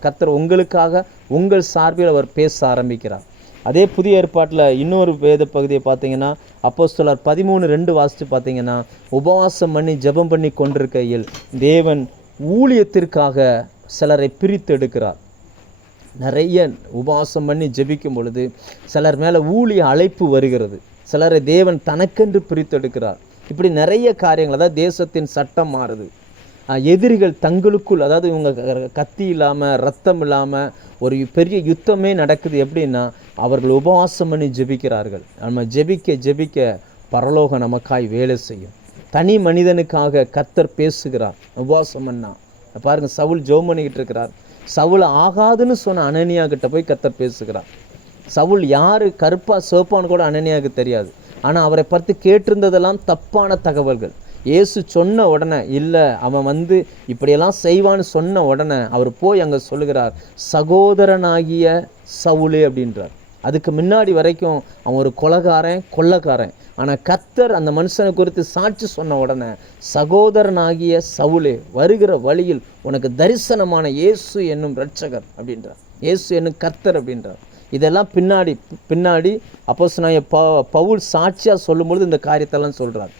கர்த்தர் உங்களுக்காக உங்கள் சார்பில் அவர் பேச ஆரம்பிக்கிறார். அதே புதிய ஏற்பாட்டில் இன்னொரு வேத பகுதியை பார்த்தீங்கன்னா அப்போஸ்தலர் 13:2 வாசித்து பார்த்தீங்கன்னா, உபவாசம் பண்ணி ஜெபம் பண்ணி கொண்டிருக்கையில் தேவன் ஊழியத்திற்காக சிலரை பிரித்து எடுக்கிறார். நிறைய உபவாசம் பண்ணி ஜெபிக்கும் பொழுது சிலர் மேலே ஊழிய அழைப்பு வருகிறது, சிலரை தேவன் தனக்கென்று பிரித்தெடுக்கிறார். இப்படி நிறைய காரியங்கள். அதாவது தேசத்தின் சட்டம் மாறுது. எதிரிகள் தங்களுக்குள், அதாவது இவங்க கத்தி இல்லாமல் ரத்தம் இல்லாமல் ஒரு பெரிய யுத்தமே நடக்குது. எப்படின்னா அவர்கள் உபவாசம் பண்ணி ஜெபிக்கிறார்கள். நம்ம ஜெபிக்க பரலோகம் நமக்காய் வேலை செய்யும். தனி மனிதனுக்காக கர்த்தர் பேசுகிறார். உபவாசம் பண்ணா பாருங்கள், சவுல் ஜெபம் பண்ணிக்கிட்டு இருக்கிறார். சவுல் ஆகாதுன்னு சொன்ன அனனியா கிட்ட போய் கர்த்தர் பேசுகிறார். சவுல் யார், கருப்பா சிவப்பான்னு கூட அனனியாவுக்கு தெரியாது. ஆனால் அவரை பற்றி கேட்டிருந்ததெல்லாம் தப்பான தகவல்கள். இயேசு சொன்ன உடனே, இல்லை அவன் வந்து இப்படியெல்லாம் செய்வான்னு சொன்ன உடனே அவர் போய் அங்கே சொல்லுகிறார், சகோதரனாகிய சவுலே அப்படின்றார். அதுக்கு முன்னாடி வரைக்கும் அவன் ஒரு கொள்ளைக்காரன். ஆனால் கர்த்தர் அந்த மனுஷனை குறித்து சாட்சி சொன்ன உடனே, சகோதரனாகிய சவுலே, வருகிற வழியில் உனக்கு தரிசனமான இயேசு என்னும் இரட்சகர் அப்படின்றார். இயேசு என்னும் கர்த்தர் அப்படின்றார். இதெல்லாம் பின்னாடி அப்போஸ்தலனாகிய பவுல் சாட்சியாக சொல்லும்பொழுது இந்த காரியத்தெல்லாம் சொல்கிறார்.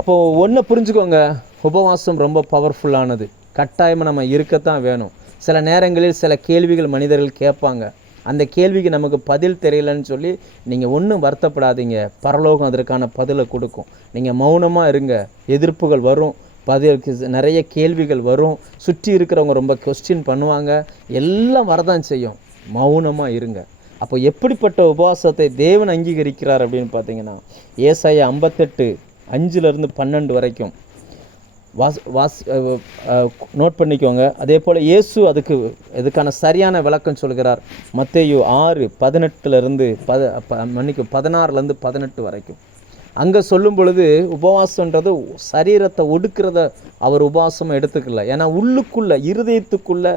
அப்போது ஒன்று புரிஞ்சுக்கோங்க, உபவாசம் ரொம்ப பவர்ஃபுல்லானது. கட்டாயமாக நம்ம இருக்கத்தான் வேணும். சில நேரங்களில் சில கேள்விகள் மனிதர்கள் கேட்பாங்க. அந்த கேள்விக்கு நமக்கு பதில் தெரியலன்னு சொல்லி நீங்கள் ஒன்றும் வருத்தப்படாதீங்க. பரலோகம் அதற்கான பதிலை கொடுக்கும். நீங்கள் மௌனமாக இருங்க. எதிர்ப்புகள் வரும், பதிலுக்கு நிறைய கேள்விகள் வரும், சுற்றி இருக்கிறவங்க ரொம்ப கொஸ்டின் பண்ணுவாங்க, எல்லாம் வரதான் செய்யும். மௌனமாக இருங்க. அப்போ எப்படிப்பட்ட உபவாசத்தை தேவன் அங்கீகரிக்கிறார் அப்படின்னு பார்த்தீங்கன்னா, ஏசாயா 58:5-12 வரைக்கும் நோட் பண்ணிக்கோங்க. அதே போல் இயேசு இதுக்கான சரியான விளக்கம் சொல்கிறார். மத்தேயு 16-18 வரைக்கும். அங்கே சொல்லும் பொழுது உபவாசன்றது சரீரத்தை ஒடுக்கிறத அவர் உபவாசமாக எடுத்துக்கல. ஏன்னா உள்ளுக்குள்ளே இருதயத்துக்குள்ளே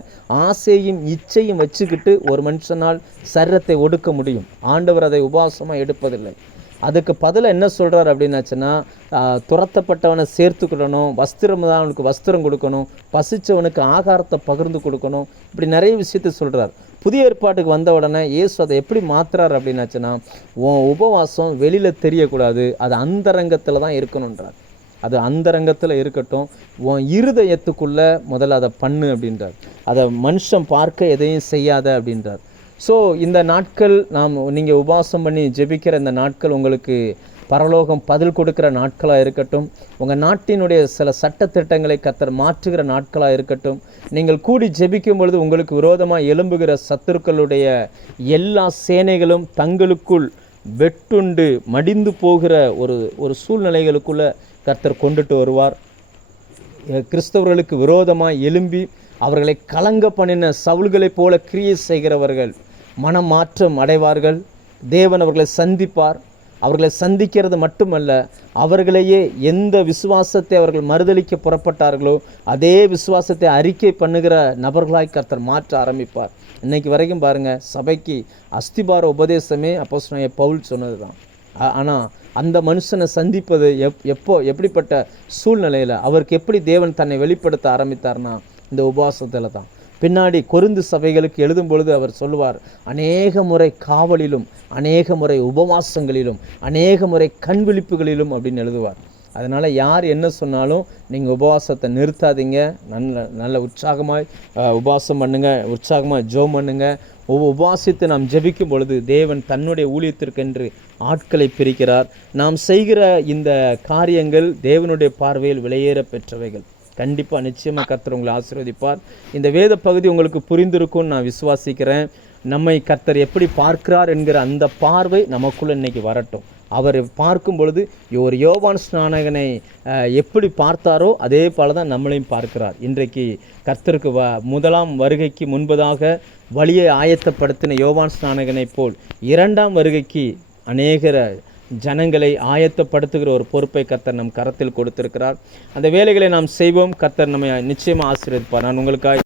ஆசையும் இச்சையும் வச்சுக்கிட்டு ஒரு மனுஷனால் சரீரத்தை ஒடுக்க முடியும். ஆண்டவர் அதை உபவாசமாக எடுப்பதில்லை. அதுக்கு பதிலாக என்ன சொல்கிறார் அப்படின்னாச்சுன்னா, துரத்தப்பட்டவனை சேர்த்துக்கிடணும், வஸ்திரம் தான் அவனுக்கு வஸ்திரம் கொடுக்கணும், பசிச்சவனுக்கு ஆகாரத்தை பகிர்ந்து கொடுக்கணும், இப்படி நிறைய விஷயத்தை சொல்கிறார். புதிய ஏற்பாட்டுக்கு வந்த உடனே இயேசு அதை எப்படி மாற்றுறார் அப்படின்னாச்சுன்னா, உன் உபவாசம் வெளியில் தெரியக்கூடாது, அது அந்தரங்கத்தில் தான் இருக்கணுன்றார். அது அந்தரங்கத்தில் இருக்கட்டும், உன் இருதயத்துக்குள்ளே முதல்ல அதை பண்ணு அப்படின்றார். அதை மனுஷன் பார்க்க எதையும் செய்யாத அப்படின்றார். ஸோ இந்த நாட்கள் நீங்கள் உபவாசம் பண்ணி ஜெபிக்கிற இந்த நாட்கள் உங்களுக்கு பரலோகம் பதில் கொடுக்குற நாட்களாக இருக்கட்டும். உங்கள் நாட்டினுடைய சில சட்டத்திட்டங்களை கர்த்தர் மாற்றுகிற நாட்களாக இருக்கட்டும். நீங்கள் கூடி ஜெபிக்கும் பொழுது உங்களுக்கு விரோதமாக எழும்புகிற சத்துருக்களுடைய எல்லா சேனைகளும் தங்களுக்குள் வெட்டுண்டு மடிந்து போகிற ஒரு சூழ்நிலைகளுக்குள்ளே கர்த்தர் கொண்டுட்டு வருவார். கிறிஸ்தவர்களுக்கு விரோதமாக எழும்பி அவர்களை கலங்க பண்ணின சவுல்களைப் போல கிரியை செய்கிறவர்கள் மனம் மாற்றம் அடைவார்கள். தேவன் அவர்களை சந்திப்பார். அவர்களை சந்திக்கிறது மட்டுமல்ல, அவர்களையே எந்த விசுவாசத்தை அவர்கள் மறுதலிக்க புறப்பட்டார்களோ அதே விசுவாசத்தை அறிக்கை பண்ணுகிற நபர்களாய் கர்த்தர் மாற்ற ஆரம்பிப்பார். இன்னைக்கு வரைக்கும் பாருங்கள், சபைக்கு அஸ்திபார உபதேசமே அப்போஸ்தலனாகிய பவுல் சொன்னது தான். ஆனால் அந்த மனுஷனை சந்திப்பது எப்படிப்பட்ட சூழ்நிலையில், அவருக்கு எப்படி தேவன் தன்னை வெளிப்படுத்த ஆரம்பித்தார்னா இந்த உபவாசத்தில் தான். பின்னாடி கொரிந்து சபைகளுக்கு எழுதும் பொழுது அவர் சொல்லுவார், அநேக முறை காவலிலும், அநேக முறை உபவாசங்களிலும், அநேக முறை கண் விழிப்புகளிலும் அப்படின்னு எழுதுவார். அதனால் யார் என்ன சொன்னாலும் நீங்கள் உபவாசத்தை நிறுத்தாதீங்க. நல்ல உற்சாகமாக உபவாசம் பண்ணுங்கள், உற்சாகமாக ஜெபம் பண்ணுங்கள். உபவாசித்து நாம் ஜெபிக்கும் பொழுது தேவன் தன்னுடைய ஊழியத்திற்கென்று ஆட்களை பிரிக்கிறார். நாம் செய்கிற இந்த காரியங்கள் தேவனுடைய பார்வையில் விலையேற பெற்றவைகள். கண்டிப்பாக நிச்சயமாக கர்த்தர் உங்களை ஆசீர்வதிப்பார். இந்த வேத பகுதி உங்களுக்கு புரிந்திருக்கும்னு நான் விசுவாசிக்கிறேன். நம்மை கர்த்தர் எப்படி பார்க்கிறார் என்கிற அந்த பார்வை நமக்குள்ளே இன்றைக்கி வரட்டும். அவர் பார்க்கும் பொழுது ஒரு யோவான் ஸ்நானகனை எப்படி பார்த்தாரோ அதே போல தான் நம்மளையும் பார்க்கிறார். இன்றைக்கு கர்த்தருக்கு முதலாம் வருகைக்கு முன்பதாக வழியை ஆயத்தப்படுத்தின யோவான் ஸ்நானகனை போல் இரண்டாம் வருகைக்கு அநேகர ஜனங்களை ஆயத்தப்படுத்துகிற ஒரு பொறுப்பை கர்த்தர் நம் கரத்தில் கொடுத்திருக்கிறார். அந்த வேலைகளை நாம் செய்வோம். கர்த்தர் நம்மை நிச்சயமாக ஆசீர்வதிப்பார். நான் உங்களுக்காக